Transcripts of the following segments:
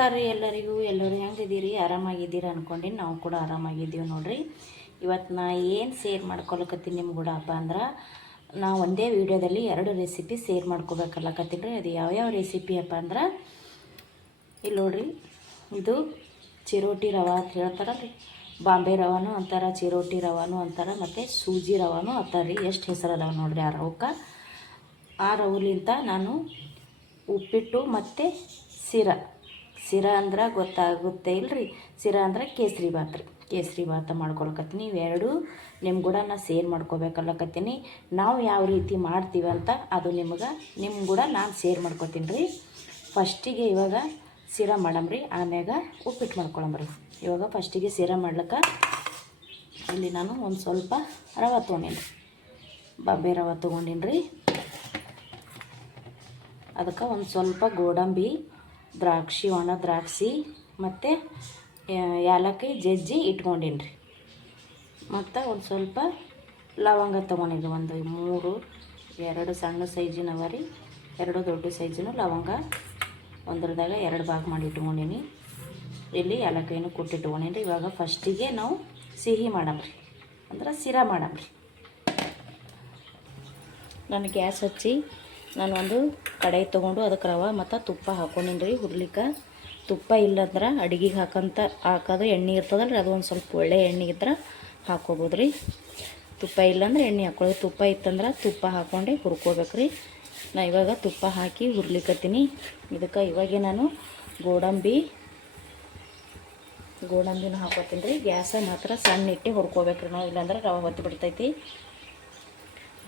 ನಮಸ್ಕಾರ ರೀ ಎಲ್ಲರಿಗೂ, ಎಲ್ಲರೂ ಹೆಂಗಿದ್ದೀರಿ, ಆರಾಮಾಗಿದ್ದೀರಿ ಅಂದ್ಕೊಂಡು ನಾವು ಕೂಡ ಆರಾಮಾಗಿದ್ದೀವಿ ನೋಡ್ರಿ. ಇವತ್ತು ನಾ ಏನು ಸೇರ್ ಮಾಡ್ಕೊಳಕತ್ತೀನಿ ನಿಮ್ಮ ಕೂಡ ಅಪ್ಪ ಅಂದ್ರೆ, ನಾ ಒಂದೇ ವಿಡಿಯೋದಲ್ಲಿ ಎರಡು ರೆಸಿಪಿ ಸೇರ್ ಮಾಡ್ಕೋಬೇಕಲ್ಲಕತ್ತೀನಿ ರೀ ಅದು ಯಾವ್ಯಾವ ರೆಸಿಪಿ ಅಪ್ಪ ಅಂದ್ರೆ ಇಲ್ಲಿ ನೋಡ್ರಿ, ಇದು ಚಿರೋಟಿ ರವೆ ಅಂತ ಹೇಳ್ತಾರಲ್ರಿ. ಬಾಂಬೆ ರವಾನು ಅಂತಾರೆ, ಚಿರೋಟಿ ರವಾನು ಅಂತಾರೆ, ಮತ್ತು ಸೂಜಿ ರವಾನು ಅಂತಾರೆ ರೀ ಎಷ್ಟು ಹೆಸರು ಅದಾವೆ ನೋಡಿರಿ ಆ ರವಕ್ಕೆ. ಆ ರವಲಿಂತ ನಾನು ಉಪ್ಪಿಟ್ಟು ಮತ್ತು ಸಿರ ಸಿರ ಅಂದ್ರೆ ಗೊತ್ತಾಗುತ್ತೆ ಇಲ್ರಿ? ಸಿರ ಅಂದ್ರೆ ಕೇಸರಿ ಭಾತ್ ರೀ. ಕೇಸರಿ ಭಾತ ಮಾಡ್ಕೊಳಕತ್ತೀನಿ ಇವೆರಡು ನಿಮ್ಮ ಕೂಡ ನಾ ಸೇರ್ ಮಾಡ್ಕೋಬೇಕಲ್ಲಕತ್ತೀನಿ. ನಾವು ಯಾವ ರೀತಿ ಮಾಡ್ತೀವಿ ಅಂತ ಅದು ನಿಮ್ಗೆ ನಿಮ್ಮ ಕೂಡ ನಾನು ಸೇರ್ ಮಾಡ್ಕೊತೀನಿ ರೀ. ಫಸ್ಟಿಗೆ ಇವಾಗ ಸಿರ ಮಾಡಮ್ರಿ ಆಮ್ಯಾಗ ಉಪ್ಪಿಟ್ಟು ಮಾಡ್ಕೊಳಮ್ರಿ ಇವಾಗ ಫಸ್ಟಿಗೆ ಸಿರ ಮಾಡ್ಲಿಕ್ಕೆ ಇಲ್ಲಿ ನಾನು ಒಂದು ಸ್ವಲ್ಪ ರವೆ ತೊಗೊಂಡೀನಿ ಬಬ್ಬೆ ರವೆ ತೊಗೊಂಡೀನಿ ರೀ. ಅದಕ್ಕೆ ಒಂದು ಸ್ವಲ್ಪ ಗೋಡಂಬಿ ದ್ರಾಕ್ಷಿ, ಒಣ ದ್ರಾಕ್ಷಿ ಮತ್ತು ಏಲಕ್ಕಿ ಜಜ್ಜಿ ಇಟ್ಕೊಂಡೀನಿ ರೀ ಮತ್ತು ಒಂದು ಸ್ವಲ್ಪ ಲವಂಗ ತೊಗೊಂಡಿದ್ದು ಒಂದು ಮೂರು, ಎರಡು ಸಣ್ಣ ಸೈಜಿನವ ರೀ ಎರಡು ದೊಡ್ಡ ಸೈಜಿನ ಲವಂಗ. ಒಂದರದಾಗ ಎರಡು ಭಾಗ ಮಾಡಿ ಇಟ್ಕೊಂಡೀನಿ. ಇಲ್ಲಿ ಏಲಕ್ಕಿಯನ್ನು ಕೊಟ್ಟಿಟ್ಕೊಂಡೀನಿ ರೀ ಇವಾಗ ಫಸ್ಟಿಗೆ ನಾವು ಸಿಹಿ ಮಾಡಮ್ರಿ. ಅಂದ್ರೆ ಸಿರ ಮಾಡಮ್ರಿ. ನಾನು ಗ್ಯಾಸ್ ಹಚ್ಚಿ ನಾನು ಒಂದು ಕಡಾಯಿ ತೊಗೊಂಡು ಅದಕ್ಕೆ ರವೆ ಮತ್ತು ತುಪ್ಪ ಹಾಕೊಂಡೀನಿ ರೀ. ಹುರ್ಲಿಕ್ಕೆ ತುಪ್ಪ ಇಲ್ಲಂದ್ರೆ ಅಡುಗೆಗೆ ಹಾಕಂತ ಹಾಕೋದು ಎಣ್ಣೆ ಇರ್ತದಲ್ಲ ರೀ ಅದು ಒಂದು ಸ್ವಲ್ಪ ಒಳ್ಳೆ ಎಣ್ಣೆ ಇದ್ರೆ ಹಾಕೋಬೋದು ರೀ. ತುಪ್ಪ ಇಲ್ಲಾಂದ್ರೆ ಎಣ್ಣೆ ಹಾಕೊಳ್ಳಿ ತುಪ್ಪ ಇತ್ತಂದ್ರೆ ತುಪ್ಪ ಹಾಕ್ಕೊಂಡು ಹುರ್ಕೋಬೇಕು ರೀ. ನಾ ಇವಾಗ ತುಪ್ಪ ಹಾಕಿ ಹುರ್ಲಿಕ್ಕತ್ತೀನಿ ಇದಕ್ಕೆ ಇವಾಗೆ ನಾನು ಗೋಡಂಬಿ, ಗೋಡಂಬಿನ ಹಾಕೋತೀನಿ ರೀ. ಗ್ಯಾಸ ಮಾತ್ರ ಸಣ್ಣ ಇಟ್ಟು ಹುರ್ಕೋಬೇಕು ರೀ ನಾವು. ಇಲ್ಲಾಂದ್ರೆ ರವೆ ಹೊತ್ತು ಬಿಡ್ತೈತಿ.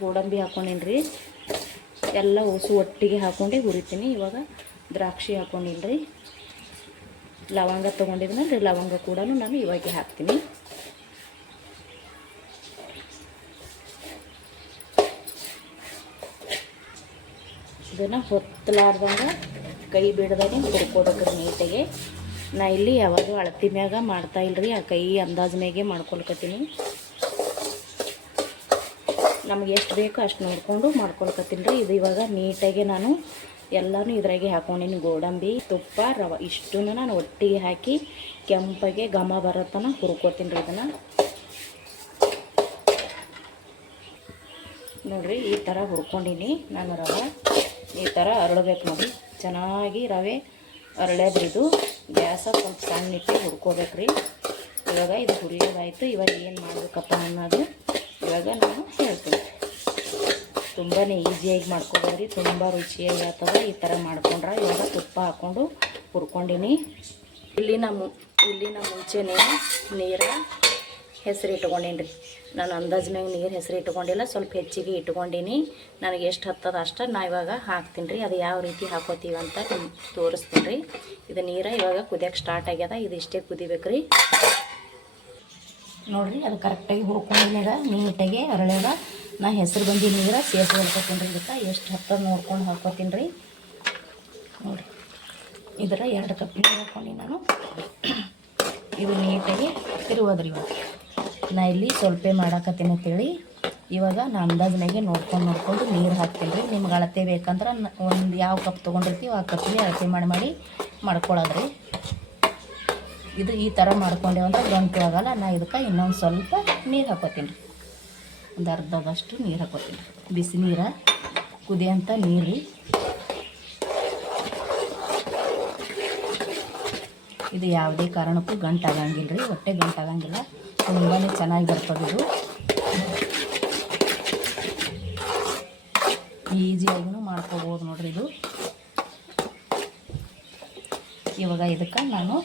ಗೋಡಂಬಿ ಹಾಕೊಂಡೀನಿ ರೀ. ಎಲ್ಲ ಉಸು ಒಟ್ಟಿಗೆ ಹಾಕ್ಕೊಂಡು ಹುರಿತೀನಿ. ಇವಾಗ ದ್ರಾಕ್ಷಿ ಹಾಕೊಂಡಿಲ್ರಿ. ಲವಂಗ ತೊಗೊಂಡಿದ್ಮೇಲೆ ಲವಂಗ ಕೂಡ ನಾನು ಇವಾಗೆ ಹಾಕ್ತೀನಿ. ಇದನ್ನು ಹೊತ್ತಲಾರ್ದಂಗ ಕೈ ಬಿಡ್ದಂಗೆ ಹುರ್ಕೋಬೇಕು ರೀ ನೀಟಾಗೆ. ನಾ ಇಲ್ಲಿ ಯಾವಾಗ ಅಳತಿ ಮ್ಯಾಗ ಮಾಡ್ತಾ ಇಲ್ರಿ. ಆ ಕೈ ಅಂದಾಜು ಮ್ಯಾಗೆ ಮಾಡ್ಕೊಳ್ಕತ್ತೀನಿ. ನಮ್ಗೆ ಎಷ್ಟು ಬೇಕೋ ಅಷ್ಟು ನೋಡಿಕೊಂಡು ಮಾಡ್ಕೊಳ್ಕತ್ತೀನಿ ರೀ. ಇದು ಇವಾಗ ನೀಟಾಗಿ ನಾನು ಎಲ್ಲನೂ ಇದ್ರಾಗೆ ಹಾಕೊಂಡಿನಿ. ಗೋಡಂಬಿ, ತುಪ್ಪ, ರವೆ ಇಷ್ಟನ್ನು ನಾನು ಒಟ್ಟಿಗೆ ಹಾಕಿ ಕೆಂಪಗೆ ಘಮ ಬರತ್ತನ ಹುರ್ಕೋತೀನಿ ರೀ ಇದನ್ನು. ನೋಡಿರಿ, ಈ ಥರ ಹುರ್ಕೊಂಡೀನಿ ನಾನು ರವೆ. ಈ ಥರ ಅರಳಬೇಕು ನೋಡಿ. ಚೆನ್ನಾಗಿ ರವೆ ಅರಳ್ಯದ್ರಿ ಇದು ಗ್ಯಾಸ ಸ್ವಲ್ಪ ಸಣ್ಣ ಇಟ್ಟು ಹುರ್ಕೋಬೇಕು ರೀ ಇವಾಗ ಇದು ಹುರಿಯೋದಾಯಿತು. ಇವಾಗ ಏನು ಮಾಡಬೇಕಪ್ಪ ಅನ್ನೋದು ಇವಾಗ ನಾನು ಹೇಳ್ತೀನಿ. ತುಂಬಾ ಈಸಿಯಾಗಿ ಮಾಡ್ಕೊಬೋದ್ರಿ ತುಂಬ ರುಚಿಯಾಗಿ ಆಗ್ತದೆ. ಈ ಥರ ಮಾಡ್ಕೊಂಡ್ರೆ ಇವಾಗ ತುಪ್ಪ ಹಾಕ್ಕೊಂಡು ಹುರ್ಕೊಂಡಿನಿ. ಇಲ್ಲಿನ ಇಲ್ಲಿ ಇಲ್ಲಿನ ಮುಂಚೆನೇ ನೀರ ಹೆಸರು ಇಟ್ಕೊಂಡೀನಿ ರೀ ನಾನು ಅಂದಾಜು ಮ್ಯಾಗ ನೀರು ಹೆಸರು ಇಟ್ಕೊಂಡಿಲ್ಲ, ಸ್ವಲ್ಪ ಹೆಚ್ಚಿಗೆ ಇಟ್ಕೊಂಡೀನಿ. ನನಗೆ ಎಷ್ಟು ಹತ್ತದ ಅಷ್ಟು ನಾ ಇವಾಗ ಹಾಕ್ತೀನಿ ರೀ ಅದು ಯಾವ ರೀತಿ ಹಾಕೋತೀವಿ ಅಂತ ನಿಮ್ಗೆ ತೋರಿಸ್ತೀನಿ ರೀ. ಇದು ನೀರ ಇವಾಗ ಕುದಿಯೋಕೆ ಸ್ಟಾರ್ಟ್ ಆಗ್ಯದ. ಇದು ಇಷ್ಟೇ ಕುದಿಬೇಕು ರೀ ನೋಡಿರಿ, ಅದು ಕರೆಕ್ಟಾಗಿ ಹುರ್ಕೊಂಡಿನಾಗ ನೀಟಾಗಿ ಅರಳ್ಯಾಗ. ನಾ ಹೆಸರು ಬಂದಿ ನೀರ ಸೇರಿಸಿ ಹೊಡ್ಕೊತೀನಿ ರೀ ಇದಕ್ಕೆ. ಎಷ್ಟು ಹತ್ತ ನೋಡ್ಕೊಂಡು ಹಾಕೋತೀನಿ ರೀ. ನೋಡಿರಿ, ಇದರ ಎರಡು ಕಪ್ ನೀರು ಹಾಕ್ಕೊಂಡು ನಾನು. ಇದು ನೀಟಾಗಿ ತಿರುವುದ್ರಿ ಇವಾಗ. ನಾ ಇಲ್ಲಿ ಸ್ವಲ್ಪ ಮಾಡಾಕತ್ತೀನಿ ಅಂತೇಳಿ. ಇವಾಗ ನಾ ಅಂದಾಜಿನಾಗೆ ನೋಡ್ಕೊಂಡು ನೋಡ್ಕೊಂಡು ನೀರು ಹಾಕ್ತೀನಿ ರೀ. ನಿಮ್ಗೆ ಅಳತೆ ಬೇಕಂದ್ರೆ ಒಂದು ಯಾವ ಕಪ್ ತೊಗೊಂಡಿರ್ತೀವಿ ಆ ಕಪ್ಪಿಗೆ ಅಳತೆ ಮಾಡಿ ಮಾಡಿ ಮಾಡ್ಕೊಳ್ಳೋದ್ರಿ ಇದು ಈ ಥರ ಮಾಡ್ಕೊಂಡೇವು ಅಂದ್ರೆ ಗಂಟು ಆಗಲ್ಲ ನಾ ಇದಕ್ಕೆ ಇನ್ನೊಂದು ಸ್ವಲ್ಪ ನೀರು ಹಾಕೋತೀನಿ. ಒಂದು ಒಂದು ಅರ್ಧದಷ್ಟು ನೀರು ಹಾಕೋತೀನಿ. ಬಿಸಿ ನೀರು ಕುದಿಯಂಥ ನೀರು. ಇದು ಯಾವುದೇ ಕಾರಣಕ್ಕೂ ಗಂಟು ಆಗಂಗಿಲ್ಲ ರೀ ಹೊಟ್ಟೆ ಗಂಟು ಆಗಂಗಿಲ್ಲ ತುಂಬಾ ಚೆನ್ನಾಗಿ ಬರ್ತದೆ ಇದು. ಈಸಿಯಾಗಿನೂ ಮಾಡ್ಕೋಬೋದು ನೋಡ್ರಿ ಇದು. ಇವಾಗ ಇದಕ್ಕೆ ನಾನು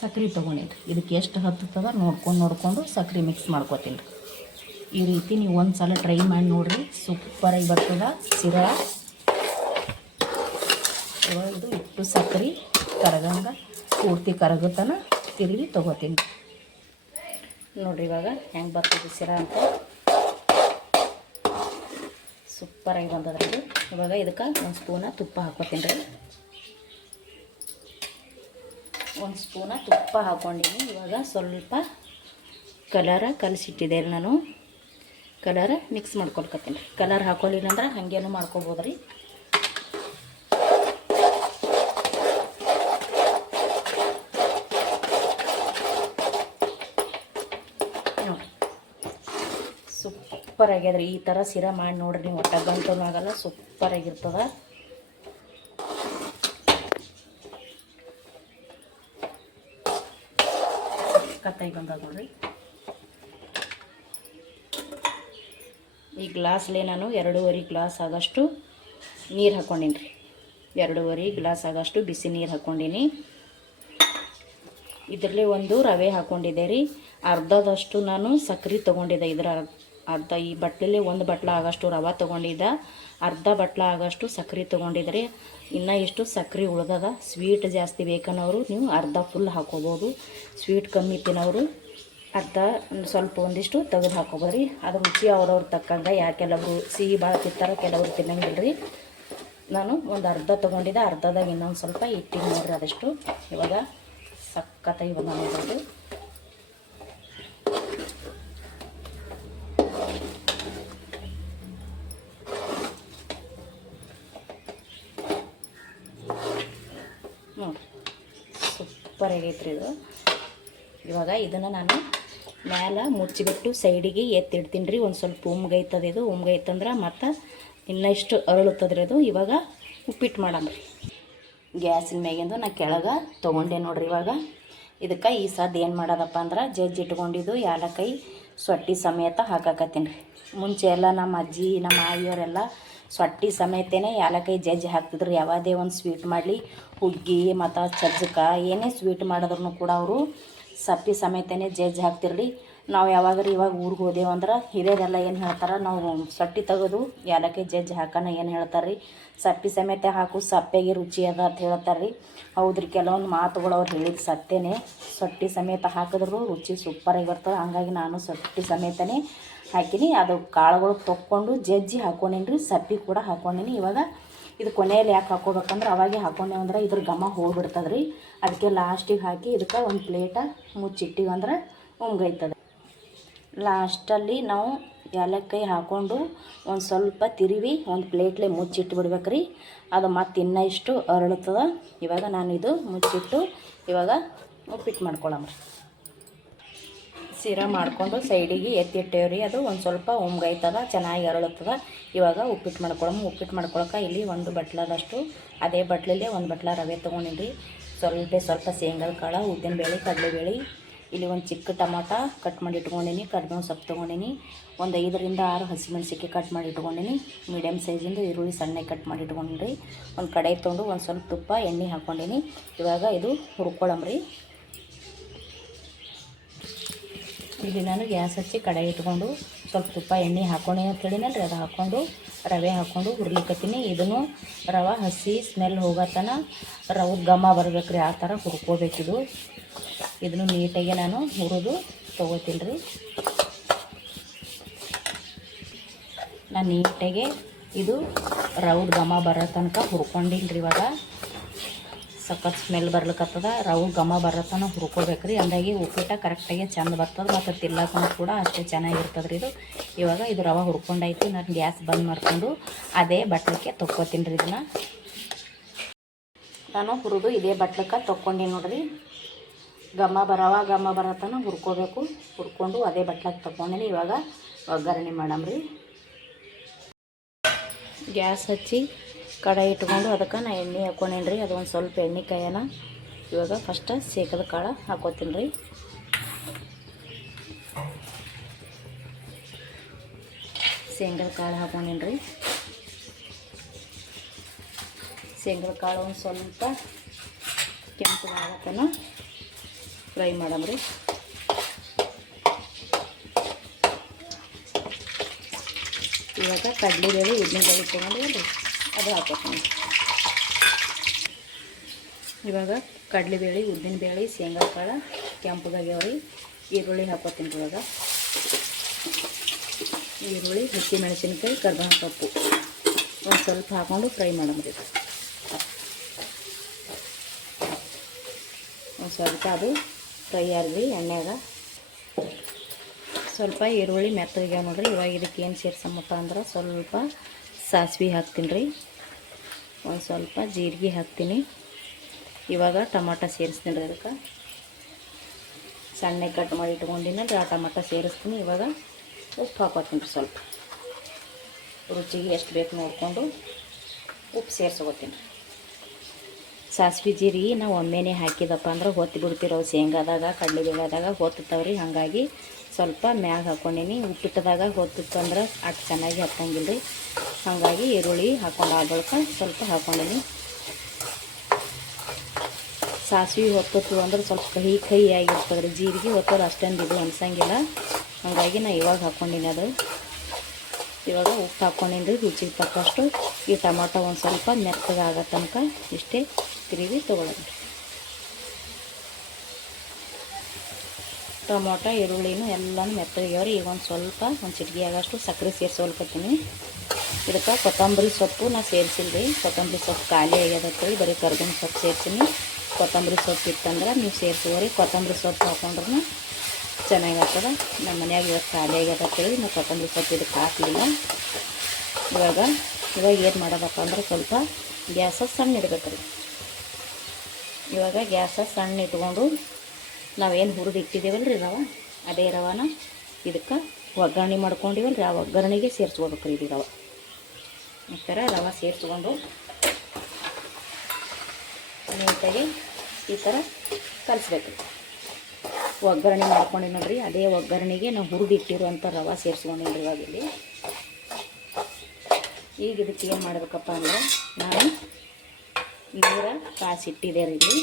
ಸಕ್ರೆ ತೊಗೊಂಡಿನಿ ಇದಕ್ಕೆ ಎಷ್ಟು ಹತ್ತದ ನೋಡ್ಕೊಂಡು ನೋಡಿಕೊಂಡು ಸಕ್ರೆ ಮಿಕ್ಸ್ ಮಾಡ್ಕೋತೀನಿ. ಈ ರೀತಿ ನೀವು ಒಂದು ಸಲ ಟ್ರೈ ಮಾಡಿ ನೋಡಿರಿ. ಸೂಪರಾಗಿ ಬರ್ತದ. ಸಿರಾ ಇದು ಇಟ್ಟು ಸಕ್ರೆ ಕರಗಂಗ ಪೂರ್ತಿ ಕರಗತನ ತಿರುಗಿ ತೊಗೋತೀನಿ. ನೋಡಿರಿ ಇವಾಗ ಹೆಂಗೆ ಬರ್ತದೆ ಸಿರಾ ಅಂತ. ಸೂಪರಾಗಿ ಬಂದದ್ರಿ ಇವಾಗ ಇದಕ್ಕೆ ಒಂದು ಸ್ಪೂನ ತುಪ್ಪ ಹಾಕೋತೀನಿ ರೀ. ಒಂದು ಸ್ಪೂನ ತುಪ್ಪ ಹಾಕ್ಕೊಂಡಿದ್ದೀನಿ. ಇವಾಗ ಸ್ವಲ್ಪ ಕಲರ ಕಲಸಿಟ್ಟಿದೆ ನಾನು. ಕಲರ ಮಿಕ್ಸ್ ಮಾಡ್ಕೊಳ್ಕತ್ತೀನಿ ರೀ ಕಲರ್ ಹಾಕ್ಕೊಳ್ಳಿಲ್ಲ ಅಂದ್ರೆ ಹಂಗೇನು ಮಾಡ್ಕೊಬೋದು ರೀ? ಸೂಪರ್ ಆಗ್ಯದ್ರಿ ಈ ಥರ ಸಿರ ಮಾಡಿ ನೋಡ್ರಿ ನೀವು. ಒಟ್ಟ ಗಂಟು ಆಗಲ್ಲ ಸೂಪರ್ ಆಗಿರ್ತದೆ ಕತ್ತಾಯಿ ಬಂದಾಗ ನೋಡ್ರಿ. ಈ ಗ್ಲಾಸ್ಲೆ ನಾನು ಎರಡೂವರೆ ಗ್ಲಾಸ್ ಆಗಷ್ಟು ನೀರು ಹಾಕ್ಕೊಂಡೀನಿ ರೀ ಎರಡೂವರೆ ಗ್ಲಾಸ್ ಆಗಷ್ಟು ಬಿಸಿ ನೀರು ಹಾಕ್ಕೊಂಡೀನಿ ಇದರಲ್ಲಿ ಒಂದು ರವೆ ಹಾಕ್ಕೊಂಡಿದ್ದೆ ರೀ. ಅರ್ಧದಷ್ಟು ನಾನು ಸಕ್ಕರೆ ತೊಗೊಂಡಿದ್ದೆ. ಇದರ ಅರ್ಧ ಈ ಬಟ್ಲಲ್ಲಿ ಒಂದು ಬಟ್ಲ ಆಗಷ್ಟು ರವೆ ತೊಗೊಂಡಿದ್ದೆ. ಅರ್ಧ ಬಟ್ಲ ಆಗಷ್ಟು ಸಕ್ರೆ ತೊಗೊಂಡಿದ್ರಿ ಇನ್ನು ಎಷ್ಟು ಸಕ್ಕರೆ ಉಳ್ದದ ಸ್ವೀಟ್ ಜಾಸ್ತಿ ಬೇಕನ್ನೋರು ನೀವು ಅರ್ಧ ಫುಲ್ ಹಾಕೋಬೋದು. ಸ್ವೀಟ್ ಕಮ್ಮಿ ತಿನ್ನೋರು ಅರ್ಧ ಸ್ವಲ್ಪ ಒಂದಿಷ್ಟು ತೆಗೆದು ಹಾಕೋಬೋದು ರೀ ಅದು ರುಚಿ ಅವ್ರವ್ರ ತಕ್ಕಂಗೆ ಯಾ ಕೆಲವರು ಸಿಹಿ ಭಾಳ ತಿಂತಾರೆ ಕೆಲವರು ತಿನ್ನಂಗಿಲ್ಲ ರೀ ನಾನು ಒಂದು ಅರ್ಧ ತೊಗೊಂಡಿದ್ದೆ. ಅರ್ಧದಾಗ ಇನ್ನೊಂದು ಸ್ವಲ್ಪ ಇಟ್ಟಿಗೆ ನೋಡ್ರಿ ಅದಷ್ಟು. ಇವಾಗ ಸಕ್ಕತ್ತಾಗಿ ಬಂದ ನೋಡೋದು ನೋಡಿರಿ ಸೂಪರ್ ಆಗೈತ್ರಿ ಇದು ಇವಾಗ ಇದನ್ನು ನಾನು ಮ್ಯಾಲ ಮುಚ್ಚಿಬಿಟ್ಟು ಸೈಡಿಗೆ ಎತ್ತಿಡ್ತೀನಿ ರೀ ಒಂದು ಸ್ವಲ್ಪ ಉಮ್ಗೈತದ ಇದು. ಉಮ್ಗೈತಂದ್ರೆ ಮತ್ತು ಇನ್ನಷ್ಟು ಅರಳುತ್ತದ್ರಿ ಅದು. ಇವಾಗ ಉಪ್ಪಿಟ್ಟು ಮಾಡಮ್ರಿ. ಗ್ಯಾಸಿನ ಮ್ಯಾಗಿಂದು ನಾ ಕೆಳಗೆ ತೊಗೊಂಡೆ ನೋಡ್ರಿ ಇವಾಗ. ಇದಕ್ಕೆ ಈ ಸದ್ ಏನು ಮಾಡೋದಪ್ಪ ಅಂದ್ರೆ ಜಜ್ಜಿ ಇಟ್ಕೊಂಡಿದ್ದು ಯಾಲಕ್ಕಾಯಿ ಸೊಟ್ಟಿ ಸಮೇತ ಹಾಕಾಕತ್ತೀನಿ. ರೀ ಮುಂಚೆ ಎಲ್ಲ ನಮ್ಮ ಅಜ್ಜಿ, ನಮ್ಮ ಆಯಿಯವರೆಲ್ಲ ಸೊಟ್ಟಿ ಸಮೇತನೇ ಯಾಲಕ್ಕೈ ಜಜ್ಜಿ ಹಾಕ್ತಿದ್ರು. ಯಾವುದೇ ಒಂದು ಸ್ವೀಟ್ ಮಾಡಲಿ. ಹುಗ್ಗಿ ಮತ್ತು ಚಜ್ಜಕ ಏನೇ ಸ್ವೀಟ್ ಮಾಡಿದ್ರು ಕೂಡ ಅವರು ಸಪ್ಪಿ ಸಮೇತನೇ ಜಜ್ಜಿ ಹಾಕ್ತಿರ್ಲಿ. ನಾವು ಯಾವಾಗಾರ ಇವಾಗ ಊರಿಗೆ ಹೋದೆವು ಅಂದ್ರೆ ಹಿರಿಯರೆಲ್ಲ ಏನು ಹೇಳ್ತಾರೆ, ನಾವು ಸೊಟ್ಟಿ ತೆಗೆದು, ಯಾಲಕ್ಕೆ ಜಜ್ಜಿ ಹಾಕೋಣ ಏನು ಹೇಳ್ತಾರೆ ರೀ ಸಪ್ಪಿ ಸಮೇತ ಹಾಕು, ಸಪ್ಪೆಗೆ ರುಚಿ ಅದ ಅಂತ ಹೇಳ್ತಾರೆ ರೀ ಹೌದ್ರಿ, ಕೆಲವೊಂದು ಮಾತುಗಳು ಅವ್ರು ಹೇಳಿದ ಸತ್ಯನೇ. ಸೊಟ್ಟಿ ಸಮೇತ ಹಾಕಿದ್ರು ರುಚಿ ಸೂಪರಾಗಿ ಬರ್ತದೆ ಹಂಗಾಗಿ ನಾನು ಸೊಟ್ಟಿ ಸಮೇತನೇ ಹಾಕಿನಿ. ಅದು ಕಾಳುಗಳು ತೊಕ್ಕೊಂಡು ಜಜ್ಜಿ ಹಾಕೊಂಡೀನಿ ರೀ ಸಪ್ಪಿ ಕೂಡ ಹಾಕೊಂಡೇನಿ. ಇವಾಗ ಇದು ಕೊನೆಯಲ್ಲಿ ಯಾಕೆ ಹಾಕೋಬೇಕಂದ್ರೆ ಅವಾಗೆ ಹಾಕೊಂಡೇವು ಅಂದ್ರೆ ಇದ್ರ ಘಮ ಹೋಗ್ಬಿಡ್ತದೆ ರೀ ಅದಕ್ಕೆ ಲಾಸ್ಟಿಗೆ ಹಾಕಿ ಇದಕ್ಕೆ ಒಂದು ಪ್ಲೇಟ ಮುಚ್ಚಿಟ್ಟಿವಿ ಅಂದ್ರೆ ಲಾಸ್ಟಲ್ಲಿ ನಾವು ಏಲಕ್ಕಾಯಿ ಹಾಕ್ಕೊಂಡು ಒಂದು ಸ್ವಲ್ಪ ತಿರುವಿ ಒಂದು ಪ್ಲೇಟ್ಲೆ ಮುಚ್ಚಿಟ್ಟು ಬಿಡ್ಬೇಕ್ರಿ ಅದು ಮತ್ತೆ ಇನ್ನೂ ಇಷ್ಟು ಅರಳುತ್ತದ ಇವಾಗ ನಾನು ಇದು ಮುಚ್ಚಿಟ್ಟು ಇವಾಗ ಉಪ್ಪಿಟ್ಟು ಮಾಡ್ಕೊಳಮ್ರಿ. ಸಿರಾ ಮಾಡಿಕೊಂಡು ಸೈಡಿಗೆ ಎತ್ತಿಟ್ಟೇವ್ರಿ ಅದು ಒಂದು ಸ್ವಲ್ಪ ಉಮ್ಗೈತದ ಚೆನ್ನಾಗಿ ಅರಳುತ್ತದ. ಇವಾಗ ಉಪ್ಪಿಟ್ಟು ಮಾಡ್ಕೊಳಮ್. ಉಪ್ಪಿಟ್ಟು ಮಾಡ್ಕೊಳಕ್ಕೆ ಇಲ್ಲಿ ಒಂದು ಬಟ್ಲದಷ್ಟು, ಅದೇ ಬಟ್ಲಲ್ಲಿ ಒಂದು ಬಟ್ಲ ರವೆ ತೊಗೊಂಡಿನಿ ಸ್ವಲ್ಪ ಸ್ವಲ್ಪ ಶೇಂಗದ ಕಾಳು, ಉದ್ದಿನಬೇಳೆ, ಕಡಲೆಬೇಳೆ, ಇಲ್ಲಿ ಒಂದು ಚಿಕ್ಕ ಟಮಾಟ ಕಟ್ ಮಾಡಿ ಇಟ್ಕೊಂಡಿನಿ ಕರಿಬೇವು ಸೊಪ್ಪು ತೊಗೊಂಡಿನಿ, ಒಂದು ಐದರಿಂದ ಆರು ಹಸಿಮೆಣಸಿಕಾಯಿ ಕಟ್ ಮಾಡಿ ಇಟ್ಕೊಂಡಿನಿ ಮೀಡಿಯಮ್ ಸೈಜಿಂದು ಈರುಳ್ಳಿ ಸಣ್ಣ ಕಟ್ ಮಾಡಿ ಇಟ್ಕೊಂಡಿನಿ ಒಂದು ಕಡಾಯಿ ತೊಗೊಂಡು ಒಂದು ಸ್ವಲ್ಪ ತುಪ್ಪ ಎಣ್ಣೆ ಹಾಕ್ಕೊಂಡಿನಿ ಇವಾಗ ಇದು ಹುರ್ಕೊಳಮ್ರಿ ಇಲ್ಲಿ ನಾನು. ಗ್ಯಾಸ್ ಹಚ್ಚಿ ಕಡಾಯಿ ಇಟ್ಕೊಂಡು ಸ್ವಲ್ಪ ತುಪ್ಪ, ಎಣ್ಣೆ ಹಾಕ್ಕೊಂಡು ಅಂತ ಹೇಳಿನಲ್ರಿ ಅದು ಹಾಕ್ಕೊಂಡು ರವೆ ಹಾಕ್ಕೊಂಡು ಹುರ್ಲಿಕ್ಕತ್ತೀನಿ ಇದನ್ನು ರವೆ ಹಸಿ ಸ್ಮೆಲ್ ಹೋಗತ್ತನ ರವೆ ಘಮ ಬರ್ಬೇಕು ರೀ ಆ ಥರ ಹುರ್ಕೋಬೇಕಿದು ಇದನ್ನು ನೀಟಾಗಿ ನಾನು ಹುರಿದು ತೊಗೋತೀನಿ ರೀ. ನಾನು ನೀಟಾಗೆ ಇದು ರೌಡ್ ಘಮ ಬರೋ ತನಕ ಹುರ್ಕೊಂಡಿನಿ ರೀ ಇವಾಗ. ಸಖತ್ ಸ್ಮೆಲ್ ಬರ್ಲಿಕ್ಕತ್ತದ ರವೆ ಘಮ ಬರತ್ತನ ಹುರ್ಕೋಬೇಕು ರೀ ಹಂಗಾಗಿ ಉಪ್ಪಿಟ್ಟು ಕರೆಕ್ಟಾಗಿ ಚೆಂದ ಬರ್ತದೆ, ಮತ್ತು ತಿಲ್ಲಕ್ಕೂ ಕೂಡ ಅಷ್ಟೇ ಚೆನ್ನಾಗಿರ್ತದೆ ರೀ ಇದು. ಇವಾಗ ಇದು ರವೆ ಹುರ್ಕೊಂಡಾಯ್ತು, ನಾನು ಗ್ಯಾಸ್ ಬಂದ್ ಮಾಡಿಕೊಂಡು ಅದೇ ಬಟ್ಲಕ್ಕೆ ತೊಕ್ಕೋತೀನಿ ರೀ ಇದನ್ನ. ನಾನು ಹುರಿದು ಇದೇ ಬಟ್ಲಕ್ಕೆ ತೊಕ್ಕೊಂಡೀನಿ ನೋಡ್ರಿ. ಘಮ ಬರವ ಘಮ ಬರತ್ತನ ಹುರ್ಕೋಬೇಕು. ಹುರ್ಕೊಂಡು ಅದೇ ಬಟ್ಲಕ್ಕೆ ತೊಗೊಂಡಿನಿ ಇವಾಗ ಒಗ್ಗರಣೆ ಮಾಡಮ್ರಿ. ಗ್ಯಾಸ್ ಹಚ್ಚಿ ಕಡಾಯಿ ಇಟ್ಕೊಂಡು ಅದಕ್ಕೆ ನಾ ಎಣ್ಣೆ ಹಾಕ್ಕೊಂಡೇನಿ ರೀ ಅದು ಒಂದು ಸ್ವಲ್ಪ ಎಣ್ಣೆ ಕಾಯನ ಇವಾಗ ಫಸ್ಟ್ ಸೇಕದ ಕಾಳು ಹಾಕೋತೀನಿ ರೀ. ಶೇಂಗದ ಕಾಳು ಹಾಕೊಂಡೇನಿ ರೀ. ಶೇಂಗದ ಕಾಳು ಒಂದು ಸ್ವಲ್ಪ ಕೆಂಪು ಆಗತ್ತನ ಫ್ರೈ ಮಾಡಮ್ರಿ ಇವಾಗ ಕಡಲೆಬೇಳೆ ಉದ್ದಿನಬೇಳೆ ತೊಗೊಂಡಿವಲ್ಲ ಅದು ಹಾಕೋತೀನಿ ಇವಾಗ ಕಡಲೆಬೇಳೆ ಉದ್ದಿನಬೇಳೆ ಶೇಂಗಾ ಕಾಳು ಕೆಂಪಗಾಗ್ಯಾವ್ರಿ ಈರುಳ್ಳಿ ಹಾಕೋತೀನಿ ಇವಾಗ. ಈರುಳ್ಳಿ ಹಸಿ ಮೆಣಸಿನ್ಕಾಯಿ ಕರ್ಬಾ ಸೊಪ್ಪು. ಒಂದು ಸ್ವಲ್ಪ ಹಾಕ್ಕೊಂಡು ಫ್ರೈ ಮಾಡೋದ್ರಿ ಒಂದು ಸ್ವಲ್ಪ ಅದು ಫ್ರೈ ಆದ್ರಿ ಎಣ್ಣೆಗ. ಸ್ವಲ್ಪ ಈರುಳ್ಳಿ ಮೆತ್ತಗೆ ನೋಡ್ರಿ. ಇವಾಗ ಇದಕ್ಕೆ ಏನು ಸೇರ್ಸಮ್ಮಪ್ಪ ಅಂದ್ರೆ ಸ್ವಲ್ಪ ಸಾಸಿವೆ ಹಾಕ್ತೀನಿ ರೀ. ಒಂದು ಸ್ವಲ್ಪ ಜೀರಿಗೆ ಹಾಕ್ತೀನಿ. ಇವಾಗ ಟಮಾಟ ಸೇರಿಸ್ತೀನಿ ರೀ ಅದಕ್ಕೆ. ಸಣ್ಣ ಕಟ್ ಮಾಡಿ ಇಟ್ಕೊಂಡಿನಲ್ರಿ ಆ ಟಮಾಟ ಸೇರಿಸ್ತೀನಿ. ಇವಾಗ ಉಪ್ಪು ಹಾಕೋತೀನಿ ರೀ ಸ್ವಲ್ಪ. ರುಚಿಗೆ ಎಷ್ಟು ಬೇಕು ನೋಡಿಕೊಂಡು ಉಪ್ಪು ಸೇರ್ಸ್ಕೊತೀನಿ. ಸಾಸ್ವೆ ಜೀರಿಗೆ ನಾವು ಒಮ್ಮೆನೇ ಹಾಕಿದಪ್ಪ ಅಂದ್ರೆ ಹೊತ್ತಿ ಬಿಡ್ತಿರೋ ಶೇಂಗಾದಾಗ, ಕಡಲೆ ಬೇಳೆದಾಗ ರೀ ಹಾಗಾಗಿ ಸ್ವಲ್ಪ ಮ್ಯಾಗ ಹಾಕ್ಕೊಂಡೀನಿ ಉಪ್ಪಿಟ್ಟದಾಗ ಹೊತ್ತಿತ್ತು ಅಂದ್ರೆ ಅಷ್ಟು ಚೆನ್ನಾಗಿ ಹತ್ತಂಗಿಲ್ಲ ರೀ ಹಾಗಾಗಿ ಈರುಳ್ಳಿ ಹಾಕೊಂಡು ಆ ಬಳಿಕ ಸ್ವಲ್ಪ ಹಾಕ್ಕೊಂಡೀನಿ. ಸಾಸಿವೆ ಹೊತ್ತತ್ತು ಅಂದ್ರೆ ಸ್ವಲ್ಪ ಕಹಿ ಕಹಿ ಆಗಿರ್ತದೆ ರೀ ಜೀರಿಗೆ ಹೊತ್ತೋದು ಅಷ್ಟೊಂದು ಇದು ಅನ್ಸಂಗಿಲ್ಲ. ಹಾಗಾಗಿ ನಾ ಇವಾಗ ಹಾಕ್ಕೊಂಡಿನಿ ಅದು. ಇವಾಗ ಉಪ್ಪು ಹಾಕ್ಕೊಂಡಿನಿ ರೀ ರುಚಿಗೆ ತಕ್ಕಷ್ಟು ಈ ಟೊಮೊಟೊ ಒಂದು ಸ್ವಲ್ಪ ಮೆತ್ತಗೆ ಆಗೋ ತನಕ ಇಷ್ಟೇ ತಿರುಗಿ ತೊಗೊಳ್ಳೋಣ ಟೊಮೊಟೊ, ಈರುಳ್ಳಿನೂ ಎಲ್ಲನೂ ಮೆತ್ತಗಾಗ್ಯವ್ರಿ ಈಗ ಒಂದು ಸ್ವಲ್ಪ, ಒಂದು ಚಿಟಿಕೆ ಆಗೋಷ್ಟು ಸಕ್ಕರೆ ಸೇರಿಸೋಲ್ಕತ್ತೀನಿ. ಇದಕ್ಕೆ ಕೊತ್ತಂಬರಿ ಸೊಪ್ಪು ನಾ ಸೇರಿಸಿಲ್ಲ ರೀ ಕೊತ್ತಂಬರಿ ಸೊಪ್ಪು ಖಾಲಿ ಆಗ್ಯದ ಅಂತೇಳಿ ಬರೀ ಕರ್ಬೇವಿನ ಸೊಪ್ಪು ಸೇರ್ತೀನಿ ಕೊತ್ತಂಬರಿ ಸೊಪ್ಪು ಇತ್ತಂದ್ರೆ ನೀವು ಸೇರಿಸುವರಿ. ಕೊತ್ತಂಬರಿ ಸೊಪ್ಪು ಹಾಕೊಂಡ್ರೂ ಚೆನ್ನಾಗಾಗ್ತದ. ನಮ್ಮ ಮನೆಯಾಗ ಇವತ್ತು ಖಾಲಿ ಆಗ್ಯದ ಅಂತೇಳಿ ನಾವು ಕೊತ್ತಂಬರಿ ಸೊಪ್ಪು ಇದಕ್ಕೆ ಹಾಕಲಿಲ್ಲ. ಇವಾಗ ಇವಾಗ ಏನು ಮಾಡೋದಪ್ಪ ಅಂದ್ರೆ ಸ್ವಲ್ಪ ಗ್ಯಾಸ ಸಣ್ಣ ಇಡ್ಬೇಕು ಇವಾಗ ಗ್ಯಾಸ ಸಣ್ಣ ಇಟ್ಕೊಂಡು ನಾವೇನು ಹುರಿದು ಇಟ್ಟಿದ್ದೀವಲ್ಲ ರೀ ಅದೇ ರವಾನ ಇದಕ್ಕೆ ಒಗ್ಗರಣೆ ಮಾಡ್ಕೊಂಡಿವಲ್ಲ ರೀ ಆ ಒಗ್ಗರಣೆಗೆ ಸೇರಿಸ್ಕೋಬೇಕ್ರಿ ಇದು ರವೆ. ಈ ಥರ ರವೆ ಸೇರಿಸ್ಕೊಂಡು ನೀಟಾಗಿ ಈ ಥರ ಕಲಿಸ್ಬೇಕು. ಒಗ್ಗರಣೆ ಮಾಡ್ಕೊಂಡು ನೋಡ್ರಿ, ಅದೇ ಒಗ್ಗರಣೆಗೆ ನಾವು ಹುರಿದಿಟ್ಟಿರುವಂಥ ರವೆ ಸೇರಿಸ್ಕೊಂಡಿನಿ ಇವಾಗ ಇಲ್ಲಿ ಈಗ ಇದಕ್ಕೆ ಏನು ಮಾಡಬೇಕಪ್ಪ ಅಂದ್ರೆ, ನಾನು ನೀರ ಕಾಸಿಟ್ಟಿದೆ ರೀ ಇಲ್ಲಿ.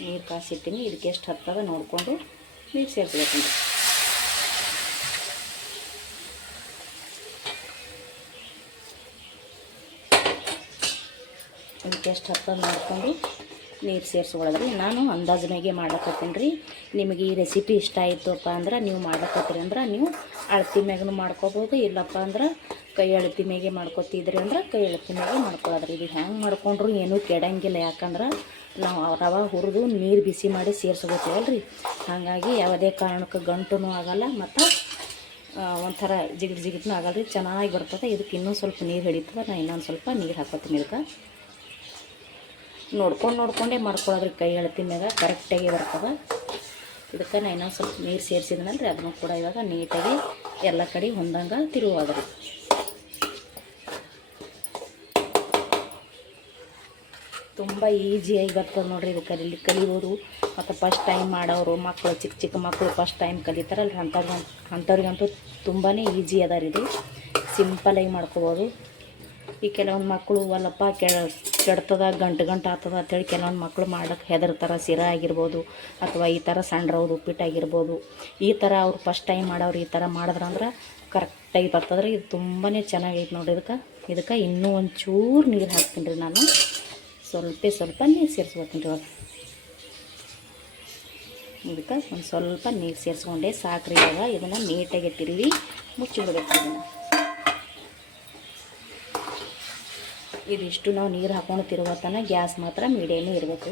ನೀರು ಕಾಸಿಟ್ಟಿನಿ ಇದಕ್ಕೆ ಎಷ್ಟು ಹತ್ತದ ನೋಡಿಕೊಂಡು ನೀರು ಸೇರಿಸ್ಬೇಕಂದ್ರೆ ಇದಕ್ಕೆ ಎಷ್ಟು ಹತ್ತದ ನೋಡಿಕೊಂಡು ನೀರು ಸೇರಿಸ್ಕೊಳ್ಳೋದ್ರಿ ನಾನು ಅಂದಾಜಿನಾಗೆ ಮಾಡಕತ್ತೀನಿ ರೀ. ನಿಮಗೆ ಈ ರೆಸಿಪಿ ಇಷ್ಟ ಆಯಿತಪ್ಪ ಅಂದ್ರೆ ನೀವು ಮಾಡಕತ್ತೀರಿ ಅಂದ್ರೆ ನೀವು ಅಳತಿ ಮ್ಯಾಗೂ ಮಾಡ್ಕೋಬೋದು, ಇಲ್ಲಪ್ಪ ಅಂದ್ರೆ ಕೈ ಅಳತಿ ಮ್ಯಾಗೆ ಮಾಡ್ಕೋತಿದ್ರಿ ಅಂದ್ರೆ ಕೈ ಅಳತಿ ಮ್ಯಾಗೆ ಮಾಡ್ಕೊಳ್ಳೋದ್ರಿ ಇದು ಹ್ಯಾಂಗೆ ಮಾಡ್ಕೊಂಡ್ರು ಏನೂ ಕೆಡಂಗಿಲ್ಲ, ಯಾಕಂದ್ರೆ ನಾವು ರವೆ ಹುರಿದು ನೀರು ಬಿಸಿ ಮಾಡಿ ಸೇರಿಸ್ಕೋತೀವಲ್ಲ ರೀ ಹಾಗಾಗಿ ಯಾವುದೇ ಕಾರಣಕ್ಕೆ ಗಂಟು ಆಗಲ್ಲ, ಮತ್ತು ಒಂಥರ ಜಿಗಿಟ್ ಜಿಗಿಟ್ನೂ ಆಗಲ್ಲ ರೀ. ಚೆನ್ನಾಗಿ ಬರ್ತದೆ. ಇದಕ್ಕೆ ಇನ್ನೂ ಸ್ವಲ್ಪ ನೀರು ಹಿಡಿತದೆ. ನಾನು ಇನ್ನೊಂದು ಸ್ವಲ್ಪ ನೀರು ಹಾಕೋತೀನಿ ಇದಕ್ಕೆ. ನೋಡ್ಕೊಂಡು ನೋಡ್ಕೊಂಡೇ ಮಾಡ್ಕೊಳ್ಳೋದ್ರಿ ಕೈ ಅಳತಿ ಮ್ಯಾಗ ಕರೆಕ್ಟಾಗಿ ಬರ್ತದೆ. ಇದಕ್ಕೆ ನಾನು ಇನ್ನೊಂದು ಸ್ವಲ್ಪ ನೀರು ಸೇರಿಸಿದ್ನಲ್ರಿ ಅದನ್ನು ಕೂಡ ಇವಾಗ ನೀಟಾಗಿ ಎಲ್ಲ ಕಡೆ ಹೊಂದಂಗೆ ತಿರುವಾದ್ರಿ. ತುಂಬ ಈಸಿಯಾಗಿ ಬರ್ತದೆ ನೋಡ್ರಿ ಇದು ಕಲೀಲಿ ಕಲಿಬೋದು. ಮತ್ತು ಫಸ್ಟ್ ಟೈಮ್ ಮಾಡೋರು ಮಕ್ಕಳು ಚಿಕ್ಕ ಚಿಕ್ಕ ಮಕ್ಕಳು ಫಸ್ಟ್ ಟೈಮ್ ಕಲಿತಾರಲ್ಲ ಅಂಥವ್ರಿಗೆ ಅಂಥವ್ರಿಗಂತೂ ತುಂಬಾ ಈಸಿ ಅದ ಇದು ಸಿಂಪಲಾಗಿ ಮಾಡ್ಕೋಬೋದು. ಈ ಕೆಲವೊಂದು ಮಕ್ಕಳು ಅಲ್ಲಪ್ಪ ಕೆ ಕೆಡ್ತದ, ಗಂಟು ಗಂಟು ಆಗ್ತದ ಅಂತೇಳಿ ಕೆಲವೊಂದು ಮಕ್ಕಳು ಮಾಡೋಕ್ಕೆ ಹೆದರ್ತಾರೆ. ಸಿರ ಆಗಿರ್ಬೋದು ಅಥವಾ ಈ ಥರ ಸಣ್ಣ ರೌದು ಉಪ್ಪಿಟ್ಟು ಆಗಿರ್ಬೋದು. ಈ ಥರ ಅವ್ರು ಫಸ್ಟ್ ಟೈಮ್ ಮಾಡೋರು ಈ ಥರ ಮಾಡಿದ್ರಂದ್ರೆ ಕರೆಕ್ಟಾಗಿ ಬರ್ತದ್ರಿ. ಇದು ತುಂಬಾ ಚೆನ್ನಾಗೈತೆ ನೋಡಿ ಇದಕ್ಕೆ. ಇದಕ್ಕೆ ಇನ್ನೂ ಒಂಚೂರು ನೀರು ಹಾಕ್ತೀನಿ ರೀ ನಾನು. ಸ್ವಲ್ಪ ಸ್ವಲ್ಪ ನೀರು ಸೇರಿಸ್ಕೊತೀನಿ ರೀ ಇವಾಗ ಇದಕ್ಕೆ ಒಂದು ಸ್ವಲ್ಪ ನೀರು ಸೇರಿಸ್ಕೊಂಡೆ ಸಾಕ್ರಿ ಇವಾಗ. ಇದನ್ನು ನೀಟಾಗಿ ತಿರುವಿ ಮುಚ್ಚಿಬಿಡ್ಬೇಕು ಇದನ್ನು. ಇದಿಷ್ಟು ನಾವು ನೀರು ಹಾಕೊಂಡು ತನಕ ಗ್ಯಾಸ್ ಮಾತ್ರ ಮೀಡಿಯಮೇ ಇರಬೇಕು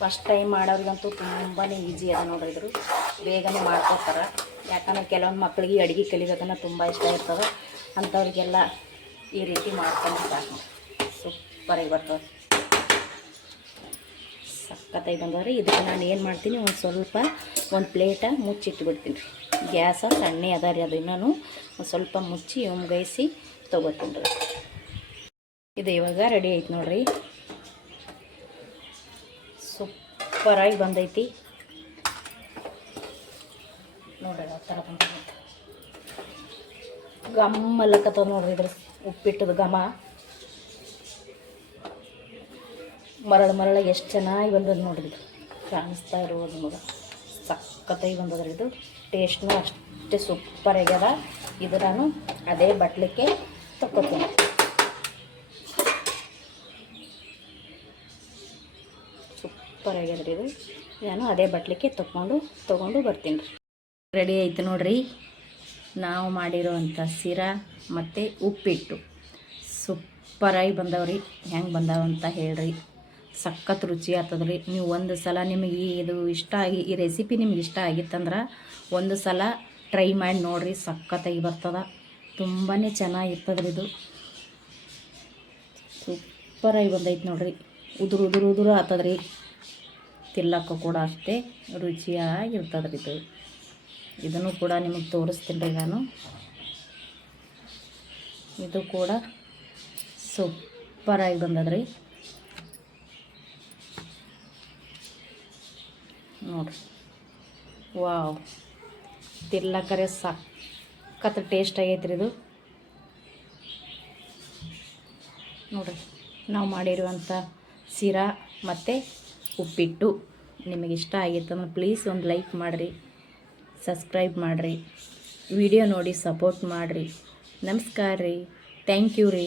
ಫಸ್ಟ್ ಟೈಮ್ ಮಾಡೋರಿಗಂತೂ ತುಂಬಾ ಈಸಿ ಅದ ನೋಡ್ರಿ ಇದ್ರು. ಬೇಗನೆ ಮಾಡ್ಕೊತಾರೆ ಯಾಕಂದ್ರೆ ಕೆಲವೊಂದು ಮಕ್ಕಳಿಗೆ ಅಡುಗೆ ಕಲಿಬೇಕನ್ನ ತುಂಬ ಇಷ್ಟ ಇರ್ತದೆ. ಅಂಥವ್ರಿಗೆಲ್ಲ ಈ ರೀತಿ ಮಾಡ್ಕೊಂಡು ಸೂಪರಾಗಿ ಬರ್ತದೆ. ಸಖತ್ತಾಗಿ ಬಂದವ್ರಿ. ಇದಕ್ಕೆ ನಾನು ಏನು ಮಾಡ್ತೀನಿ, ಒಂದು ಸ್ವಲ್ಪ ಒಂದು ಪ್ಲೇಟ ಮುಚ್ಚಿಟ್ಬಿಡ್ತೀನಿ ರೀ. ಗ್ಯಾಸ ಸಣ್ಣೆ ಅದ ರೀ ಅದು ಇನ್ನೂ ಒಂದು ಸ್ವಲ್ಪ ಮುಚ್ಚಿ ಉಮ್ಗೈಸಿ ತೊಗೋತೀನಿ ರೀ. ಇದು ಇವಾಗ ರೆಡಿ ಐತೆ ನೋಡ್ರಿ. ಸೂಪರಾಗಿ ಬಂದೈತಿ. ನೋಡ್ರಿ ಆ ಥರ ಬಂದ ಗಮ್ಮಲ್ಲಕತ್ತವ ನೋಡ್ರಿ ಇದ್ರ ಉಪ್ಪಿಟ್ಟದ ಘಮ. ಮರಳು ಮರಳ ಎಷ್ಟು ಚೆನ್ನಾಗಿ ಬಂದದ ನೋಡ್ರಿ. ಕಾಣಿಸ್ತಾ ಇರೋದು ನಿಮಗೆ ಸಖತ್ತಾಗಿ ಬಂದದ್ರಿ ಇದು. ಟೇಸ್ಟ್ನು ಅಷ್ಟೇ ಸೂಪರ್ ಆಗ್ಯದ. ಇದು ನಾನು ಅದೇ ಬಟ್ಲಿಕ್ಕೆ ತಕ್ಕೊತೀನಿ ಸೂಪರ್ ಆಗ್ಯದ್ರಿ ಇದು. ನಾನು ಅದೇ ಬಟ್ಲಿಕ್ಕೆ ತಗೊಂಡು ತೊಗೊಂಡು ಬರ್ತೀನಿ ರೀ. ರೆಡಿ ಆಯ್ತು ನೋಡ್ರಿ. ನಾವು ಮಾಡಿರೋವಂಥ ಸಿರಾ ಮತ್ತು ಉಪ್ಪಿಟ್ಟು. ಸೂಪರಾಗಿ ಬಂದವ್ರಿ. ಹೆಂಗೆ ಬಂದಾವಂತ ಹೇಳ್ರಿ. ಸಖತ್ ರುಚಿ ಆಗ್ತದ್ರಿ. ನೀವು ಒಂದು ಸಲ ನಿಮಗೆ ಇದು ಇಷ್ಟ ಆಗಿ, ಈ ರೆಸಿಪಿ ನಿಮ್ಗೆ ಇಷ್ಟ ಆಗಿತ್ತಂದ್ರೆ ಒಂದು ಸಲ ಟ್ರೈ ಮಾಡಿ ನೋಡಿರಿ, ಸಖತ್ತಾಗಿ ಬರ್ತದ. ತುಂಬಾ ಚೆನ್ನಾಗಿರ್ತದ್ರಿ ಇದು. ಸೂಪರಾಗಿ ಬಂದೈತೆ ನೋಡ್ರಿ. ಉದುರು ಉದುರು ಉದುರು ಆತದ್ರಿ ತಿಲ್ಲಕ್ಕ ಕೂಡ ಅಷ್ಟೇ ರುಚಿಯಾಗಿರ್ತದ್ರಿ ಇದು. ಇದನ್ನು ಕೂಡ ನಿಮಗೆ ತೋರಿಸ್ತೀನಿ ರೀ ನಾನು. ಇದು ಕೂಡ ಸೂಪರಾಗಿ ಬಂದದ್ರಿ. ನೋಡ್ರಿ. ವಾವ್. ತಿರ್ಲಕ್ಕರೆ ಸಖತ್ ಟೇಸ್ಟ್ ಆಗೈತ್ರಿ ಇದು. ನೋಡ್ರಿ, ನಾವು ಮಾಡಿರುವಂಥ ಸಿರಾ ಮತ್ತು ಉಪ್ಪಿಟ್ಟು ನಿಮಗೆ ಇಷ್ಟ ಆಗಿತ್ತಂದ್ರೆ ಪ್ಲೀಸ್ ಒಂದು ಲೈಕ್ ಮಾಡಿರಿ ಸಬ್ಸ್ಕ್ರೈಬ್ ಮಾಡಿರಿ ವಿಡಿಯೋ ನೋಡಿ ಸಪೋರ್ಟ್ ಮಾಡಿರಿ. ನಮಸ್ಕಾರ ರೀ. ಥ್ಯಾಂಕ್ ಯು ರೀ.